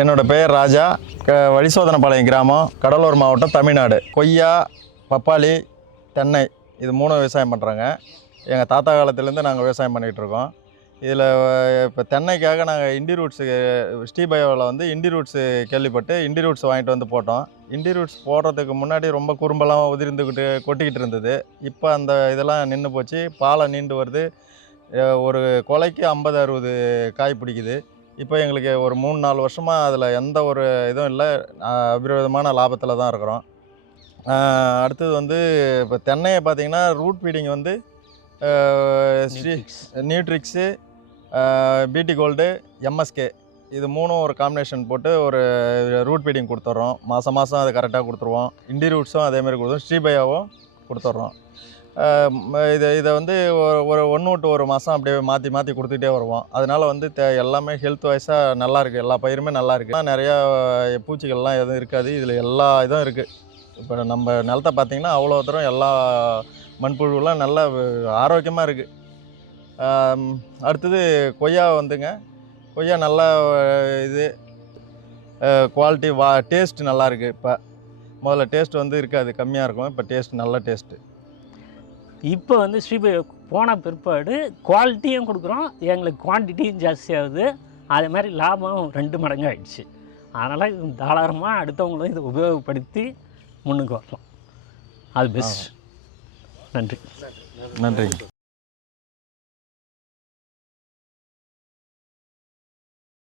என்னோட பெயர் ராஜா. க வழிசோதனப்பாளையம் கிராமம் கடலூர் மாவட்டம் தமிழ்நாடு. கொய்யா பப்பாளி தென்னை இது மூணும் விவசாயம் பண்ணுறாங்க எங்கள் தாத்தா காலத்துலேருந்து நாங்கள் விவசாயம் பண்ணிகிட்டு இருக்கோம். இதில் இப்போ தென்னைக்காக நாங்கள் இண்டி ரூட்ஸு ஸ்ரீபயோவில் வந்து இண்டி ரூட்ஸு கேள்விப்பட்டு இண்டி ரூட்ஸ் வாங்கிட்டு வந்து போட்டோம். இண்டி ரூட்ஸ் போடுறதுக்கு முன்னாடி ரொம்ப குறும்பெல்லாம் உதிர்ந்துக்கிட்டு கொட்டிக்கிட்டு இருந்தது. இப்போ அந்த இதெல்லாம் நின்று போச்சு. பாலை நீண்டு வருது. ஒரு கொலைக்கு ஐம்பது அறுபது காய் பிடிக்குது. இப்போ எங்களுக்கு ஒரு மூணு நாலு வருஷமாக அதில் எந்த ஒரு இதுவும் இல்லை. அபிரவிதமான லாபத்தில் தான் இருக்கிறோம். அடுத்தது வந்து இப்போ தென்னையை பார்த்தீங்கன்னா ரூட் ஃபீடிங் வந்து நியூட்ரிக்ஸு பிடி கோல்டு எம்எஸ்கே இது மூணும் ஒரு காம்பினேஷன் போட்டு ஒரு ரூட் ஃபீடிங் கொடுத்துட்றோம் மாதம் மாதம் அதை கரெக்டாக கொடுத்துருவோம். இண்டி ரூட்ஸும் அதேமாதிரி கொடுத்துருவோம். ஸ்ரீபயாவும் கொடுத்துட்றோம். இது இதை இதை வந்து ஒரு ஒரு ஒன்று விட்டு ஒரு மாதம் அப்படியே மாற்றி மாற்றி கொடுத்துட்டே வருவோம். அதனால் வந்து தே எல்லாமே ஹெல்த் வைஸாக நல்லாயிருக்கு எல்லா பயிருமே நல்லா இருக்குது ஆனால் நிறையா பூச்சிகள்லாம் எதுவும் இருக்காது. இதில் எல்லா இதுவும் இருக்குது இப்போ நம்ம நிலத்தை பார்த்திங்கன்னா அவ்வளோ தூரம் எல்லா மண்புழுலாம் நல்லா ஆரோக்கியமாக இருக்குது அடுத்தது கொய்யா வந்துங்க. கொய்யா நல்லா இது குவாலிட்டி வா டேஸ்ட் நல்லாயிருக்கு இப்போ முதல்ல டேஸ்ட் வந்து இருக்காது கம்மியாக இருக்கும். இப்போ டேஸ்ட் நல்ல டேஸ்ட்டு இப்போ வந்து ஸ்ரீபை போன பிற்பாடு குவாலிட்டியும் கொடுக்குறோம். எங்களுக்கு குவான்டிட்டியும் ஜாஸ்தியாகுது. அதே மாதிரி லாபம் ரெண்டு மடங்கு ஆயிடுச்சு. அதனால் இது தாராளமாக அடுத்தவங்களும் இதை உபயோகப்படுத்தி முன்னுக்கு வரலாம். அது பெஸ்ட் நன்றி. நன்றிங்க.